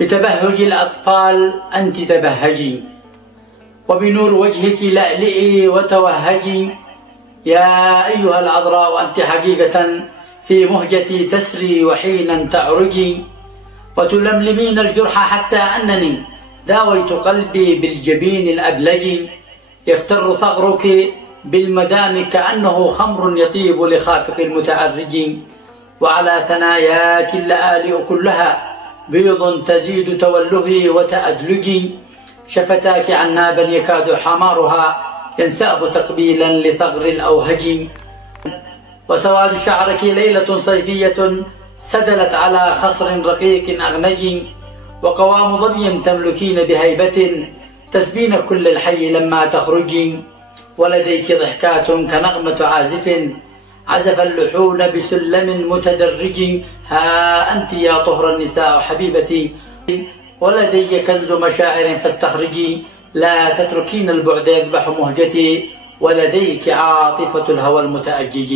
بتبهج الأطفال أنت تبهجي، وبنور وجهك لألئي وتوهجي. يا أيها العذراء أنت حقيقة في مهجتي تسري وحينا تعرجي، وتلملمين الجرح حتى أنني داويت قلبي بالجبين الأبلج. يفتر ثغرك بالمدام كأنه خمر يطيب لخافق المتعرج، وعلى ثناياك اللآلئ كلها بيض تزيد تولهي وتأدلجي. شفتاك عنابا يكاد حمارها ينساب تقبيلا لثغر الأوهج، وسواد شعرك ليلة صيفية سدلت على خصر رقيق أغنج، وقوام ظبي تملكين بهيبة تسبين كل الحي لما تخرجي. ولديك ضحكات كنغمة عازف عزف اللحون بسلم متدرج. ها أنت يا طهر النساء حبيبتي، ولدي كنز مشاعر فاستخرجي. لا تتركين البعد يذبح مهجتي، ولديك عاطفة الهوى المتأجج.